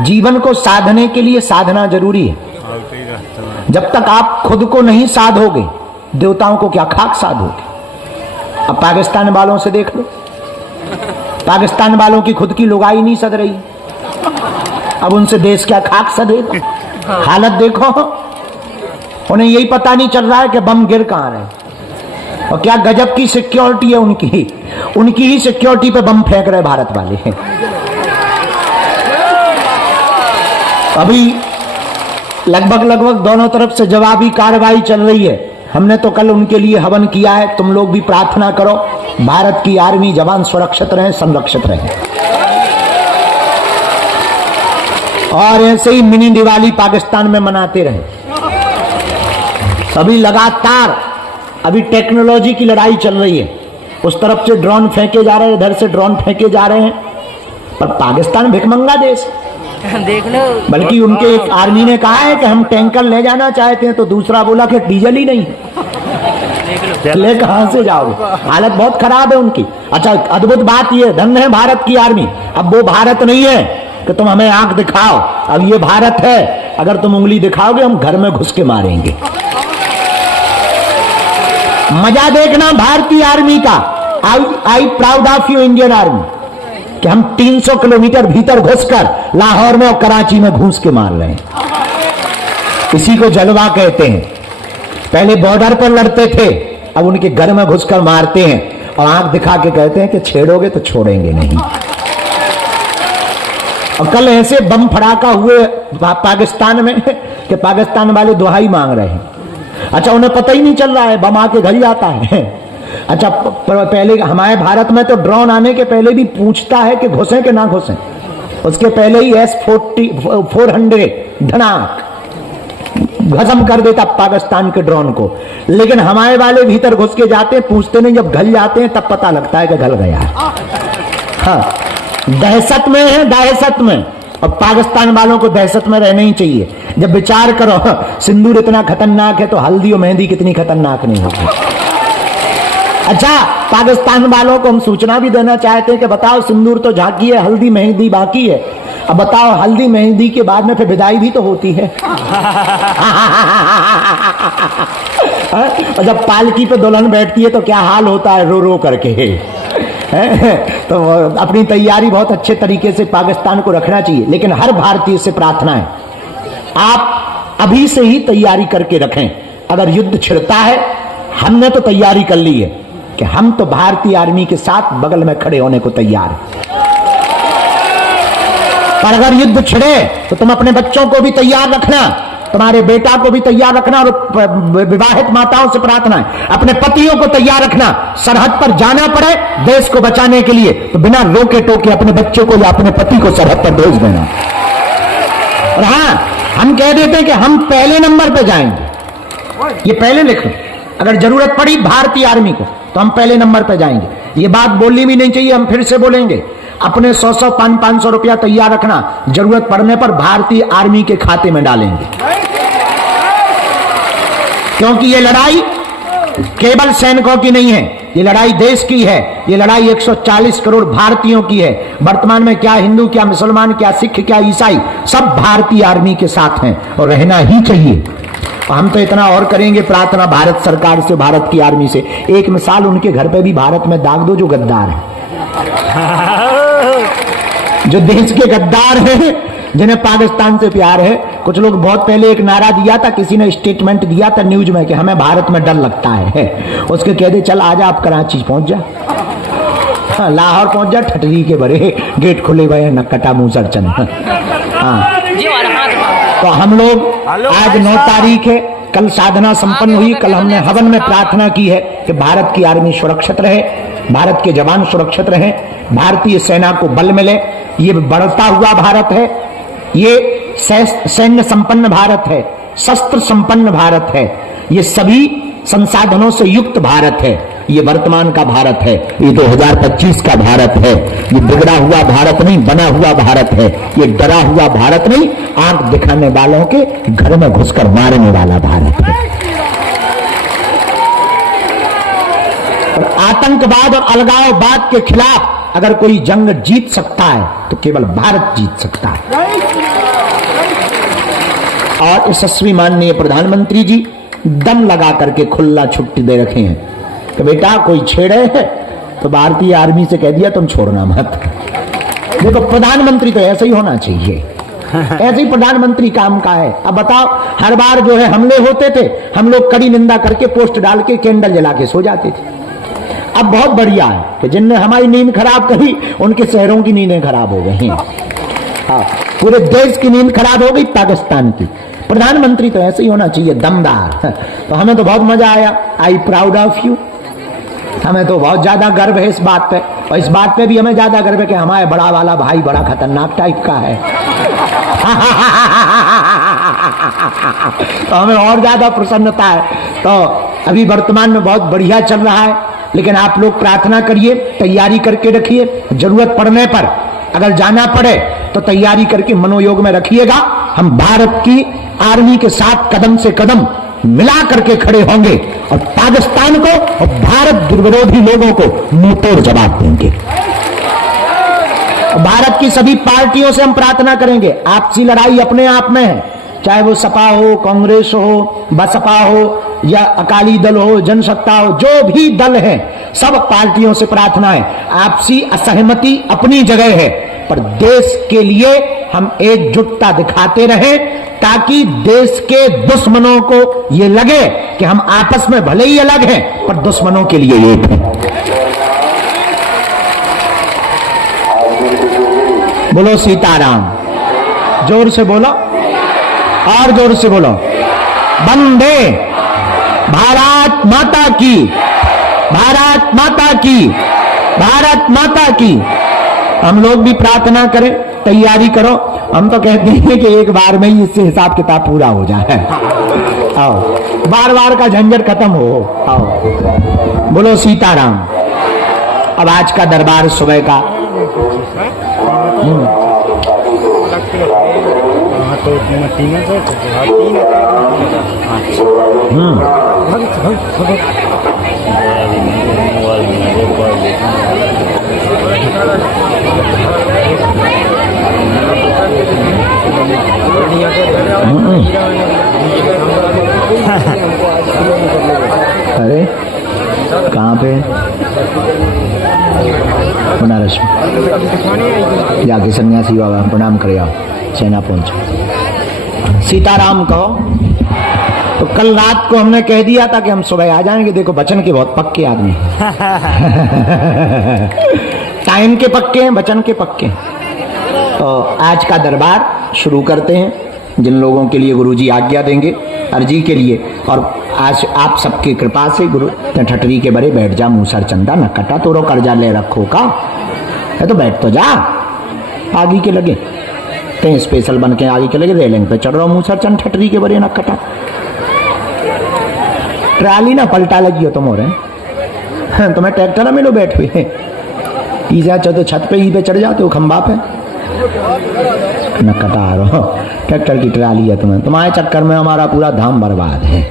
जीवन को साधने के लिए साधना जरूरी है। जब तक आप खुद को नहीं साधोगे, देवताओं को क्या खाक साधोगे। अब पाकिस्तान वालों से देख लो, पाकिस्तान वालों की खुद की लुगाई नहीं सध रही, अब उनसे देश क्या खाक सधेगा। हालत देखो, उन्हें यही पता नहीं चल रहा है कि बम गिर कहां रहे, और क्या गजब की सिक्योरिटी है उनकी ही सिक्योरिटी पे बम फेंक रहे भारत वाले हैं। अभी लगभग दोनों तरफ से जवाबी कार्रवाई चल रही है। हमने तो कल उनके लिए हवन किया है, तुम लोग भी प्रार्थना करो भारत की आर्मी जवान सुरक्षित रहें, संरक्षित रहें। और ऐसे ही मिनी दिवाली पाकिस्तान में मनाते रहें। अभी लगातार अभी टेक्नोलॉजी की लड़ाई चल रही है, उस तरफ से ड्रोन फेंके जा रहे हैं, इधर से ड्रोन फेंके जा रहे हैं, पर पाकिस्तान भिखमंगा देश देख लो। बल्कि उनके एक आर्मी ने कहा है कि हम टैंकर ले जाना चाहते हैं, तो दूसरा बोला कि डीजल ही नहीं, ले कहां से जाओगे। हालत बहुत खराब है उनकी। अच्छा, अद्भुत बात यह, धन्य है भारत की आर्मी। अब वो भारत नहीं है कि तुम हमें आंख दिखाओ, अब ये भारत है, अगर तुम उंगली दिखाओगे हम घर में घुस के मारेंगे। मजा देखना भारतीय आर्मी का। I proud of you Indian army, कि हम 300 किलोमीटर भीतर घुसकर लाहौर में और कराची में घुस के मार रहे हैं। इसी को जलवा कहते हैं। पहले बॉर्डर पर लड़ते थे, अब उनके घर में घुसकर मारते हैं और आंख दिखा के कहते हैं कि छेड़ोगे तो छोड़ेंगे नहीं। और कल ऐसे बम फड़ाका हुए पाकिस्तान में कि पाकिस्तान वाले दुहाई मांग रहे हैं। अच्छा, उन्हें पता ही नहीं चल रहा है बम आके घर जाता है। अच्छा, पहले हमारे भारत में तो ड्रोन आने के पहले भी पूछता है कि घुसें कि ना घुसें, उसके पहले ही S-400 धनाक भस्म कर देता पाकिस्तान के ड्रोन को। लेकिन हमारे वाले भीतर घुस के जाते, पूछते नहीं, जब घल जाते हैं तब पता लगता है कि घल गया है। हाँ, दहशत में है, दहशत में। और पाकिस्तान वालों को दहशत में रहना ही चाहिए। जब विचार करो सिंदूर इतना खतरनाक है तो हल्दी और मेहंदी कितनी खतरनाक नहीं होगी। अच्छा, पाकिस्तान वालों को हम सूचना भी देना चाहते हैं कि बताओ, सिंदूर तो झांकी है, हल्दी मेहंदी बाकी है। अब बताओ, हल्दी मेहंदी के बाद में फिर विदाई भी तो होती है। और जब पालकी पे दुल्हन बैठती है तो क्या हाल होता है, रो रो करके। तो अपनी तैयारी बहुत अच्छे तरीके से पाकिस्तान को रखना चाहिए। लेकिन हर भारतीय से प्रार्थना है, आप अभी से ही तैयारी करके रखें। अगर युद्ध छिड़ता है, हमने तो तैयारी कर ली है कि हम तो भारतीय आर्मी के साथ बगल में खड़े होने को तैयार हैं। पर अगर युद्ध छिड़े तो तुम अपने बच्चों को भी तैयार रखना, तुम्हारे बेटा को भी तैयार रखना। और विवाहित माताओं से प्रार्थना है, अपने पतियों को तैयार रखना। सरहद पर जाना पड़े देश को बचाने के लिए तो बिना रोके टोके अपने बच्चों को या अपने पति को सरहद पर भेज देना। और हाँ, हम कह देते हैं कि हम पहले नंबर पे जाएंगे, ये पहले लिख लो। अगर जरूरत पड़ी भारतीय आर्मी को तो हम पहले नंबर पे जाएंगे। ये बात बोलनी भी नहीं चाहिए, हम फिर से बोलेंगे। अपने 100-100, 500 रुपया तैयार रखना, जरूरत पड़ने पर भारतीय आर्मी के खाते में डालेंगे। क्योंकि ये लड़ाई केवल सैनिकों की नहीं है, ये लड़ाई देश की है। ये लड़ाई 140 करोड़ भारतीयों की है। वर्तमान में क्या हिंदू, क्या मुसलमान, क्या सिख, क्या ईसाई, सब भारतीय आर्मी के साथ हैं और रहना ही चाहिए। हम तो इतना और करेंगे प्रार्थना भारत सरकार से, भारत की आर्मी से। एक मिसाल, उनके घर पे भी भारत में दाग दो जो गद्दार है, जो देश के गद्दार हैं, जिन्हें पाकिस्तान से प्यार है। कुछ लोग बहुत पहले एक नारा दिया था, किसी ने स्टेटमेंट दिया था न्यूज में कि हमें भारत में डर लगता है। उसके कह दे, चल आजा, आप कराची पहुंच जा, लाहौर पहुंच जा, ठटरी के बड़े गेट खुले हुए हैं, नक्कटा मूसर चंद। हाँ, तो हम लोग आज 9 तारीख है, कल साधना संपन्न हुई। कल हमने हवन में प्रार्थना की है कि भारत की आर्मी सुरक्षित रहे, भारत के जवान सुरक्षित रहे, भारतीय सेना को बल मिले। ये बढ़ता हुआ भारत है, ये सैन्य संपन्न भारत है, शस्त्र संपन्न भारत है, ये सभी संसाधनों से युक्त भारत है। ये वर्तमान का भारत है, ये 2025 का भारत है। ये बिगड़ा हुआ भारत नहीं, बना हुआ भारत है। ये डरा हुआ भारत नहीं, आंख दिखाने वालों के घर में घुसकर मारने वाला भारत है। और आतंकवाद और अलगाववाद के खिलाफ अगर कोई जंग जीत सकता है तो केवल भारत जीत सकता है। और यशस्वी माननीय प्रधानमंत्री जी दम लगा करके खुला छुट्टी दे रखे हैं कि बेटा कोई छेड़े है तो भारतीय आर्मी से कह दिया तुम छोड़ना मत। देखो प्रधानमंत्री तो ऐसे ही होना चाहिए, ऐसे ही प्रधानमंत्री काम का है। अब बताओ, हर बार जो है हमले होते थे, हम लोग कड़ी निंदा करके पोस्ट डाल के कैंडल जला के सो जाते थे। अब बहुत बढ़िया है कि जिनने हमारी नींद खराब करी उनके शहरों की नींदें खराब हो गई। हाँ, पूरे देश की नींद खराब हो गई पाकिस्तान की। प्रधानमंत्री तो ऐसे ही होना चाहिए, दमदार। तो हमें तो बहुत मजा आया, आई प्राउड ऑफ यू। हमें तो बहुत ज्यादा गर्व है इस बात पे, और इस बात पे भी हमें ज्यादा गर्व है कि हमारे बड़ा वाला भाई बड़ा खतरनाक टाइप का है। तो हमें और ज्यादा प्रसन्नता है। तो अभी वर्तमान में बहुत बढ़िया चल रहा है, लेकिन आप लोग प्रार्थना करिए, तैयारी करके रखिए। जरूरत पड़ने पर अगर जाना पड़े तो तैयारी करके मनोयोग में रखिएगा। हम भारत की आर्मी के साथ कदम से कदम मिला करके खड़े होंगे और पाकिस्तान को और भारत विरोधी लोगों को मुंहतोड़ जवाब देंगे। भारत की सभी पार्टियों से हम प्रार्थना करेंगे, आपसी लड़ाई अपने आप में है, चाहे वो सपा हो, कांग्रेस हो, बसपा हो या अकाली दल हो, जनसत्ता हो, जो भी दल है, सब पार्टियों से प्रार्थना है। आपसी असहमति अपनी जगह है, पर देश के लिए हम एकजुटता दिखाते रहें, ताकि देश के दुश्मनों को ये लगे कि हम आपस में भले ही अलग हैं पर दुश्मनों के लिए एक हैं। बोलो सीताराम, जोर से बोलो और जोर से बोलो, वंदे भारत माता की, भारत माता की, भारत माता की। हम लोग भी प्रार्थना करें, तैयारी करो। हम तो कहते हैं कि एक बार में ही इससे हिसाब किताब पूरा हो जाए। आओ, बार बार का झंझट खत्म हो। आओ, बोलो सीताराम। अब आज का दरबार सुबह का अरे कहाँ पे? बनारस में जाके सन्यासी बाबा प्रणाम करे आओ, सेना पहुंचो। सीताराम कहो। तो कल रात को हमने कह दिया था कि हम सुबह आ जाएंगे। देखो वचन के बहुत पक्के आदमी। टाइम के पक्के हैं, वचन के पक्के हैं। तो आज का दरबार शुरू करते हैं। जिन लोगों के लिए गुरुजी आज्ञा देंगे अर्जी के लिए, और आज आप सबकी कृपा से गुरु ठटरी के बड़े बैठ जा, मूसर चंदा न कटा तोरो कर्जा ले रखो का है, तो बैठ तो जा। आगे के लगे कहीं स्पेशल बन के आगे चले गए, रेलिंग पे चढ़ रहा हूँ, मूसर चंद ठटरी के बड़े न कटा। ट्राली ना पलटा लगी हो तुम, हो रहे तुम्हें ट्रैक्टर में लो बैठ हुए पीछे तो छत पे ही पे चढ़ जाते हो, खंबा पे न कटा रहो। ट्रैक्टर की ट्राली है तुम्हें, तुम्हारे चक्कर में हमारा पूरा धाम बर्बाद है।